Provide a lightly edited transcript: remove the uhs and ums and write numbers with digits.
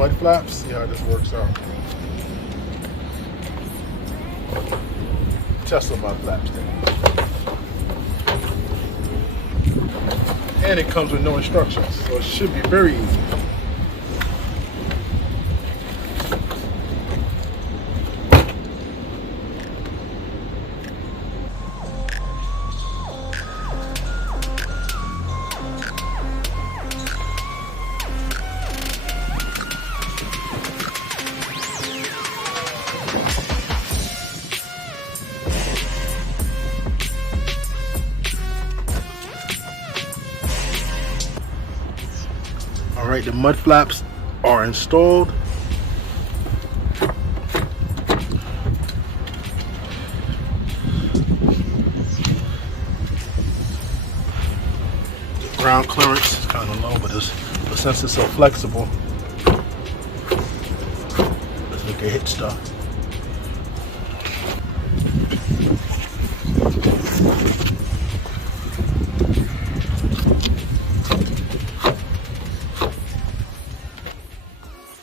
mud flaps. See how this works out. Tesla mud flaps there. And it comes with no instructions, so it should be very easy. Alright, the mud flaps are installed. The ground clearance is kind of low, but since it's so flexible, let's look at hit stuff.